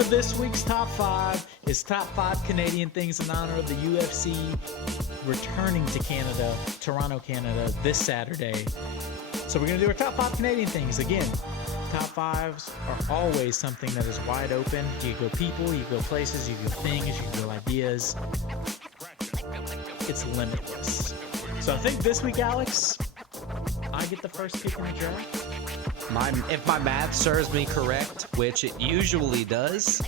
for this week's Top 5 is Top 5 Canadian things in honor of the UFC returning to Canada, Toronto, Canada, this Saturday. So we're going to do our Top 5 Canadian things. Again, Top 5s are always something that is wide open. You go people, you go places, you go things, you go ideas. It's limitless. So I think this week, Alex, I get the first pick in the draft. If my math serves me correct, which it usually does,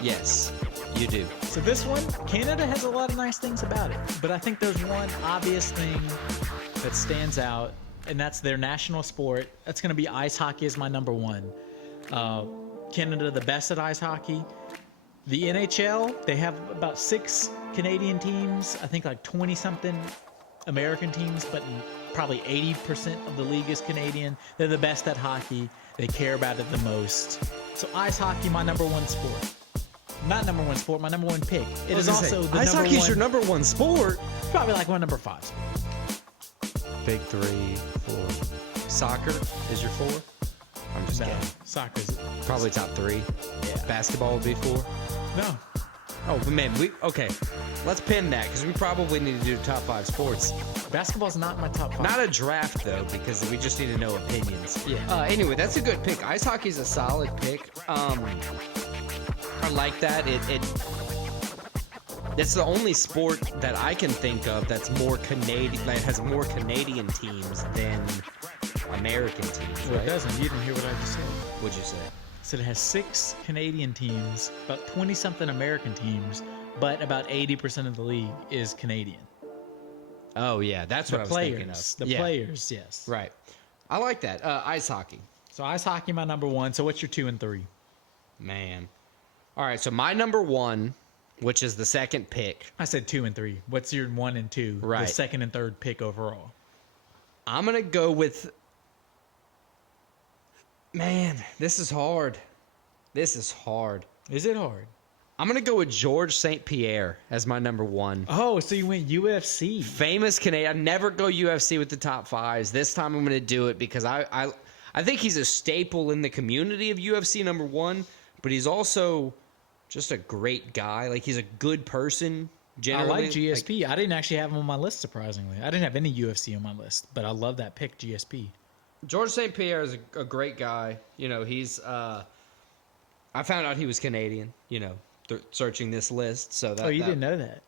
yes, you do. So this one, Canada has a lot of nice things about it, but I think there's one obvious thing that stands out, and that's their national sport. That's going to be ice hockey is my number one. Canada, the best at ice hockey. The NHL, they have about 6 Canadian teams. I think like 20-something American teams, but probably 80% of the league is Canadian. They're the best at hockey. They care about it the most. So ice hockey, my number one sport. Not number one sport, my number one pick. It is also the ice number hockey's one, your number one sport. probably like my number 5. Big 3, 4. Soccer is your 4? I'm just kidding. Soccer's Probably top 3. Yeah. Basketball would be 4. No. Oh, but man, okay. Let's pin that because we probably need to do top 5 sports. Basketball's not my top 5. Not a draft though, because we just need to know opinions. Yeah. Anyway, that's a good pick. Ice hockey's a solid pick. I like that. It's the only sport that I can think of that's more Canadian, that has more Canadian teams than American teams. Well, Right? it doesn't. You didn't hear what I just said. What'd you say? So it has 6 Canadian teams, about 20-something American teams, but about 80% of the league is Canadian. Oh yeah, that's what I was thinking of. The players, yes. Right. I like that. Ice hockey. So ice hockey, my number 1. So what's your 2 and 3? Man. All right, so my number 1, which is the second pick. I said 2 and 3. What's your 1 and 2? Right. The second and third pick overall. I'm going to go with... Man, this is hard. This is hard. Is it hard? I'm going to go with George St Pierre as my number 1. Oh, so you went UFC. Famous Canadian. I never go UFC with the top 5s. This time I'm going to do it because I think he's a staple in the community of UFC, number 1, but he's also just a great guy. Like, he's a good person, generally. I like GSP. I didn't actually have him on my list, surprisingly. I didn't have any UFC on my list, but I love that pick, GSP. George St Pierre is a great guy. You know, he's... I found out he was Canadian, you know, searching this list. So that, didn't know that?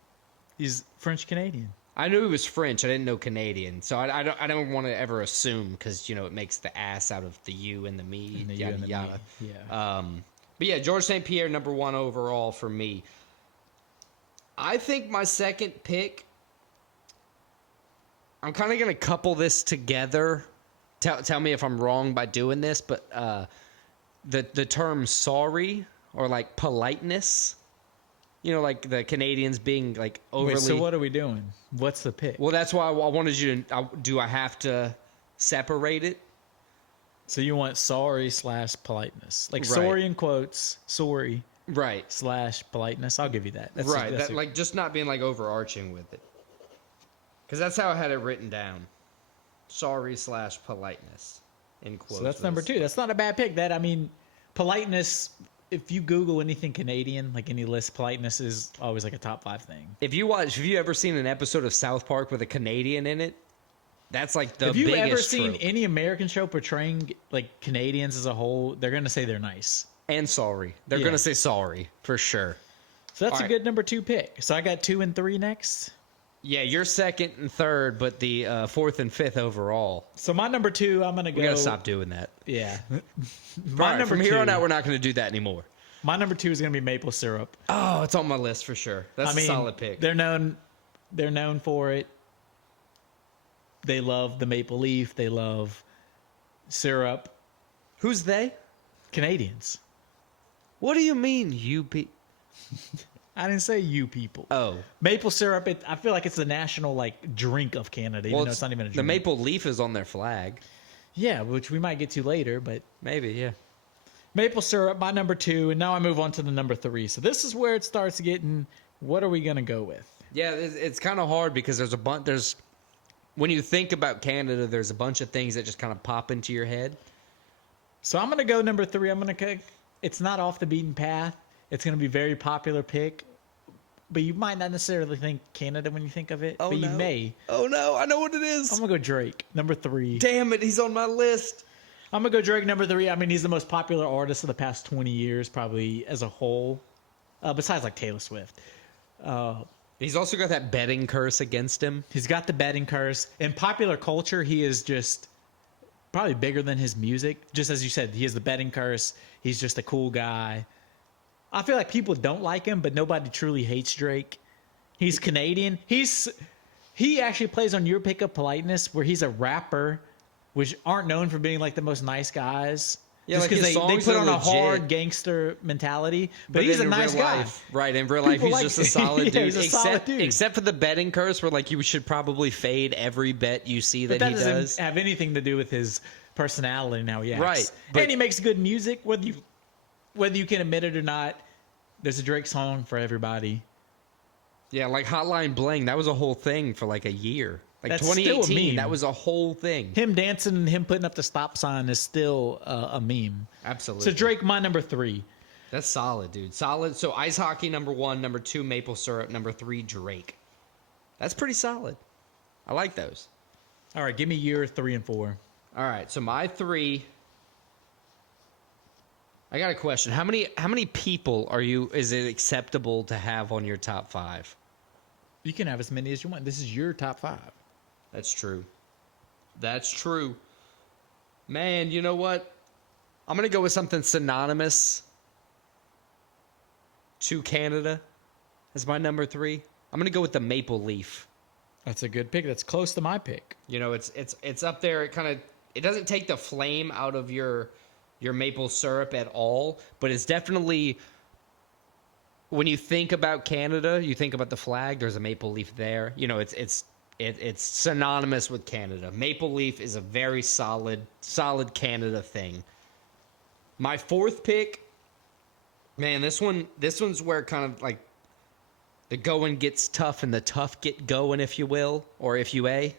He's French-Canadian. I knew he was French. I didn't know Canadian. So I don't want to ever assume because, you know, it makes the ass out of the you and the me, And the yada, you and the yada. me. Yeah. But yeah, George St. Pierre, number 1 overall for me. I think my second pick, I'm kind of going to couple this together. Tell me if I'm wrong by doing this, but the term sorry or like politeness, you know, like the Canadians being like overly... Wait, so what are we doing? What's the pick? Well, that's why I wanted you to... Do I have to separate it? So you want sorry / politeness. Like Right. sorry in quotes, sorry Right. / politeness. I'll give you that. That's Right. that's Like just not being like overarching with it. Because that's how I had it written down. Sorry / politeness. In quotes. so that's number 2. That's not a bad pick. That, I mean, politeness, if you Google anything Canadian, like any list, politeness is always like a top 5 thing. Have you ever seen an episode of South Park with a Canadian in it? That's like the biggest Have you ever seen trope. any American show portraying like Canadians as a whole? They're going to say they're nice. And sorry. They're Yeah. going to say sorry, for sure. So that's All a right. good number 2 pick. So I got 2 and 3 next. Yeah, you're second and third, but the 4th and 5th overall. So my number 2, I'm going to go. We got to stop doing that. Yeah. All My right, number from here on 2 out, we're not going to do that anymore. My number 2 is going to be maple syrup. Oh, it's on my list for sure. That's a solid pick. They're known for it. They love the maple leaf. They love syrup. Who's they? Canadians. What do you mean, you be? I didn't say you people. Oh. Maple syrup, I feel like it's the national like drink of Canada, even though it's not even a drink. The maple leaf is on their flag. Yeah, which we might get to later, but Maybe, yeah. maple syrup, my number 2, and now I move on to the number 3. So this is where it starts getting, what are we going to go with? Yeah, it's kind of hard because there's when you think about Canada, there's a bunch of things that just kind of pop into your head. So I'm going to go number 3. It's not off the beaten path. It's going to be a very popular pick, but you might not necessarily think Canada when you think of it, but you may. Oh no, I know what it is. I'm going to go Drake, number 3. Damn it, he's on my list. I'm going to go Drake, number 3. I mean, he's the most popular artist of the past 20 years, probably as a whole, besides like Taylor Swift. He's also got that betting curse against him. He's got the betting curse. In popular culture, he is just probably bigger than his music. Just as you said, he has the betting curse. He's just a cool guy. I feel like people don't like him, but nobody truly hates Drake. He's Canadian. He actually plays on Your Pick of Politeness, where he's a rapper, which aren't known for being like the most nice guys. Yeah, just like because his they songs put are on a legit. hard gangster mentality. But he's a in nice real guy. life, right? In real life, People he's like- just a solid Yeah, dude. he's a solid dude. Except for the betting curse, where like you should probably fade every bet you see But that that he doesn't does. have anything to do with his personality and how he acts. Right, but- And he makes good music, whether you can admit it or not. There's a Drake song for everybody. Yeah, like Hotline Bling, that was a whole thing for like a year. Like That's still a 2018, meme. that was a whole thing. Him dancing and him putting up the stop sign is still a meme. Absolutely. So Drake, my number 3. That's solid, dude. Solid. So ice hockey, number 1. Number 2, maple syrup. Number 3, Drake. That's pretty solid. I like those. All right, give me your 3 and 4. All right, so my 3. I got a question. How many people is it acceptable to have on your top 5? You can have as many as you want. This is your top 5. That's true. That's true. Man, you know what? I'm going to go with something synonymous to Canada as my number 3. I'm going to go with the maple leaf. That's a good pick. That's close to my pick. You know, it's up there. It doesn't take the flame out of your maple syrup at all, but it's definitely, when you think about Canada, you think about the flag. There's a maple leaf there. You know, it's synonymous with Canada. Maple leaf is a very solid Canada thing. My 4th pick, man, this one's where kind of like the going gets tough and the tough get going, if you will, or if you a.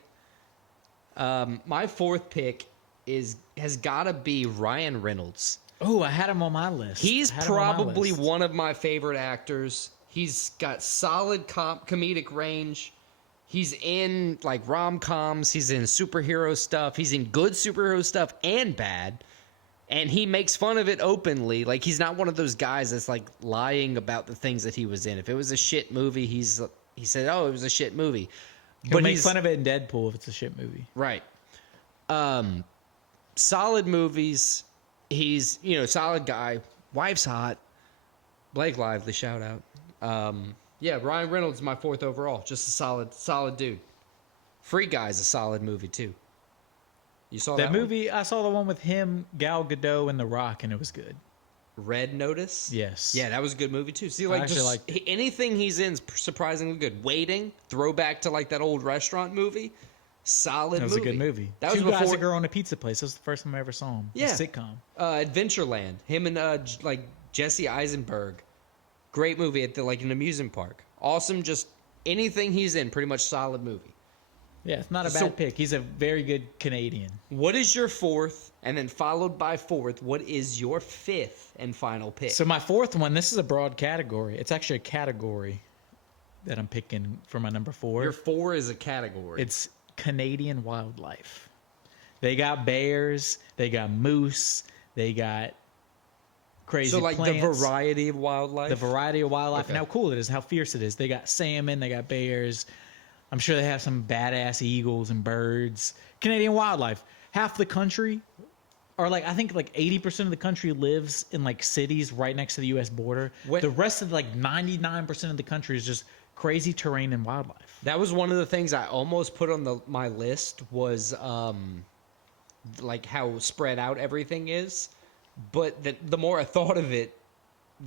My 4th pick has got to be Ryan Reynolds. Oh, I had him on my list. He's I had him on my probably list. one of my favorite actors. He's got solid comedic range. He's in like rom-coms. He's in superhero stuff. He's in good superhero stuff and bad. And he makes fun of it openly. Like, he's not one of those guys that's like lying about the things that he was in. If it was a shit movie, he said, "Oh, it was a shit movie." He'll make fun of it in Deadpool if it's a shit movie. Right. Solid movies. He's, solid guy. Wife's hot. Blake Lively, shout out. Yeah, Ryan Reynolds is my 4th overall. Just a solid dude. Free Guy's a solid movie too. You saw that movie? I saw the one with him, Gal Gadot, and The Rock, and it was good. Red Notice? Yes. Yeah, that was a good movie too. See, I like, actually just liked it. anything he's in is surprisingly good. Waiting, throwback to like that old restaurant movie. Solid movie. That was a good movie. That was Two guys, before a girl, on a pizza place. That was the first time I ever saw him. Yeah. A sitcom. Adventureland. Him and like Jesse Eisenberg. Great movie at an amusement park. Awesome. Just anything he's in, pretty much solid movie. Yeah, it's not a bad pick. He's a very good Canadian. What is your 4th? And then followed by 4th, what is your 5th and final pick? So my 4th one, this is a broad category. It's actually a category that I'm picking for my number 4. Your 4 is a category. It's Canadian wildlife. They got bears. They got moose. They got crazy so like plants. the variety of wildlife? The variety of wildlife, Okay. and how cool it is, how fierce it is. They got salmon, they got bears. I'm sure they have some badass eagles and birds. Canadian wildlife. Half the country, or I think 80% of the country lives in like cities right next to the U.S. border. The rest of 99% of the country is just crazy terrain and wildlife. That was one of the things I almost put on my list was like how spread out everything is. But the more I thought of it,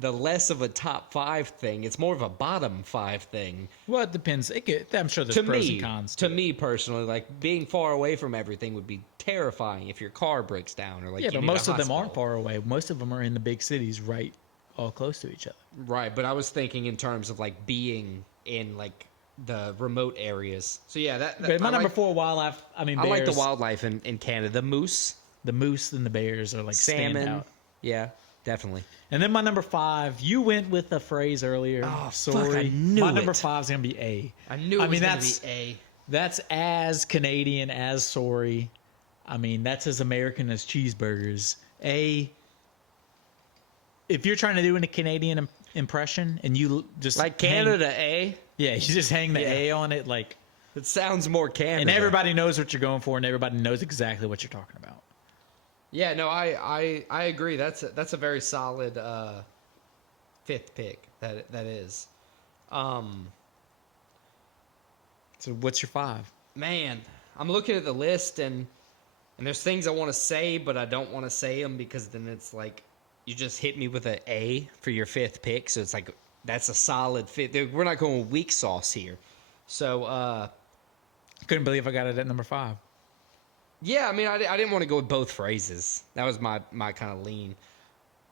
the less of a top 5 thing. It's more of a bottom 5 thing. Well, it depends. I'm sure there's pros and cons. To me personally, like being far away from everything would be terrifying if your car breaks down or like Yeah, you but need most a of them aren't hospital. far away. Most of them are in the big cities, right, all close to each other. Right, but I was thinking in terms of like being in like the remote areas. So yeah, But my number 4 wildlife. I mean, I like the bears. wildlife in Canada. The moose, The moose and the bears are like stand salmon. out. Yeah, definitely. And then my number 5, you went with a phrase earlier. Oh, sorry. fuck, I knew my it. number 5 is gonna be A. I knew it was going to be A. That's as Canadian as sorry. I mean, that's as American as cheeseburgers. A. If you're trying to do a Canadian impression and you just Like Canada, yeah, you just hang the Yeah. A on it, like, It sounds more Canada. and everybody knows what you're going for, and everybody knows exactly what you're talking about. Yeah, no, I agree. That's a very solid 5th pick. That is. So, what's your 5? Man, I'm looking at the list and there's things I want to say, but I don't want to say them because then it's like you just hit me with an A for your 5th pick. So it's like that's a solid fit. We're not going weak sauce here. So Couldn't believe I got it at number 5. yeah, I mean, I didn't want to go with both phrases. That was my kind of lean.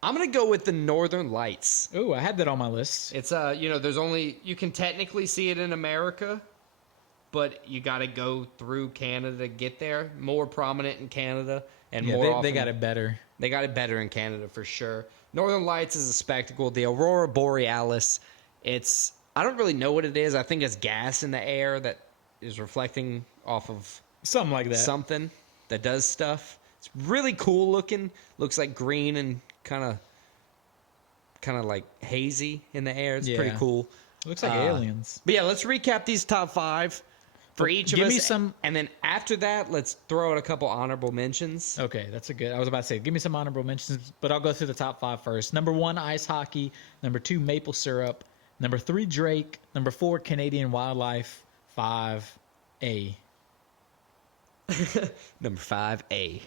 I'm gonna go with the Northern Lights. Ooh, I had that on my list. It's there's only you can technically see it in America, but you got to go through Canada to get there. More prominent in Canada and Yeah, more they often. got it better. They got it better in Canada for sure. Northern Lights is a spectacle. The Aurora Borealis, I don't really know what it is. I think it's gas in the air that is reflecting off of Something like that. something that does stuff. It's really cool looking. Looks like green and kind of like hazy in the air. It's pretty Yeah. cool. Looks like aliens. But yeah, let's recap these top 5 for each of Give us. me some- and then after that, let's throw out a couple honorable mentions. Okay, that's a good. I was about to say, give me some honorable mentions, but I'll go through the top 5 first. Number 1, ice hockey. Number 2, maple syrup. Number 3, Drake. Number 4, Canadian wildlife. 5, A. Number 5A.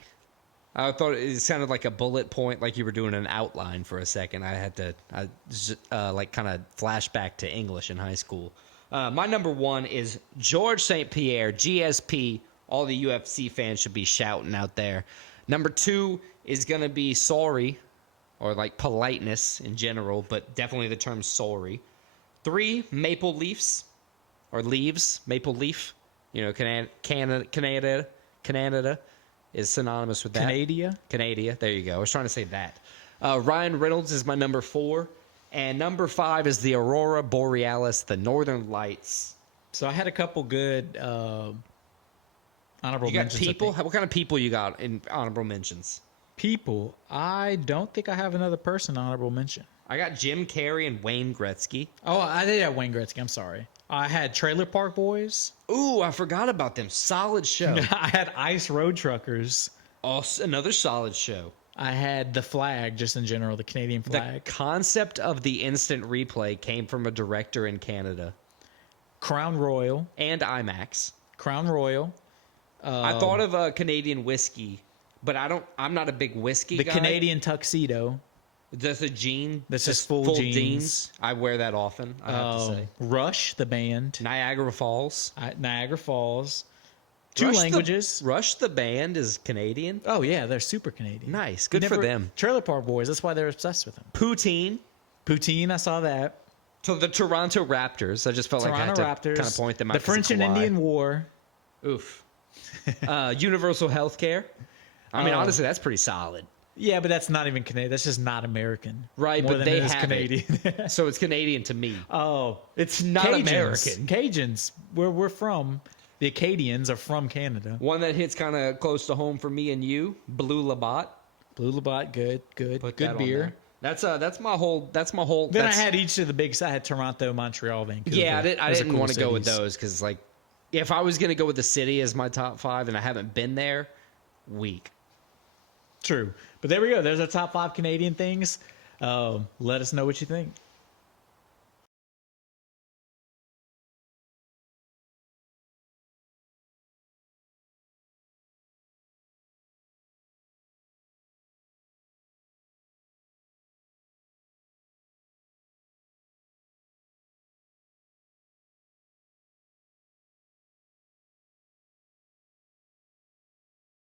I thought it sounded like a bullet point, like you were doing an outline for a second. I had to, like, kind of flashback to English in high school. My number 1 is George St Pierre, GSP. All the UFC fans should be shouting out there. Number 2 is going to be sorry, or like politeness in general, but definitely the term sorry. 3, Maple Leafs, or leaves, Maple Leaf. You know, Canada is synonymous with that. Canada. There you go. I was trying to say that. Ryan Reynolds is my number 4. And number 5 is the Aurora Borealis, the Northern Lights. So I had a couple good honorable You got mentions. I people? think. What kind of people you got in honorable mentions? People. I don't think I have another person honorable mention. I got Jim Carrey and Wayne Gretzky. Oh, I did have Wayne Gretzky. I'm sorry. I had Trailer Park Boys. Ooh, I forgot about them. Solid show. I had Ice Road Truckers. Also, another solid show. I had the flag, just in general, the Canadian The flag. concept of the instant replay came from a director in Canada. Crown Royal. And IMAX. Crown Royal. I thought of Canadian whiskey, but I'm not a big whiskey The guy. Canadian tuxedo. That's a jean. That's just full jeans. I wear that often, I have to say. Rush, the band. Niagara Falls. Niagara Falls. Two Rush languages. Rush the band is Canadian. Oh, yeah, they're super Canadian. Nice. Good for them. Trailer Park Boys, that's why they're obsessed with them. Poutine. Poutine, I saw that. To the Toronto Raptors. I just felt like I had to Raptors. kind of point them out. The 'cause of French and Kawhi. Indian War. Oof. Universal Healthcare. I mean, honestly, that's pretty solid. Yeah, but that's not even Canadian. That's just not American. Right, More but than they it is have Canadian. it. So it's Canadian to me. Oh, It's not Cajuns. American. Cajuns, where we're from, the Acadians are from Canada. One that hits kind of close to home for me and you, Blue Labatt. Blue Labatt, good Put that good on beer. there. That's my whole. Then I had each of the big. I had Toronto, Montreal, Vancouver. Yeah, I Those are didn't cool want to go with cities. those because, like, if I was gonna go with the city as my top 5 and I haven't been there, weak. True, but there we go. There's our top 5 Canadian things. Let us know what you think.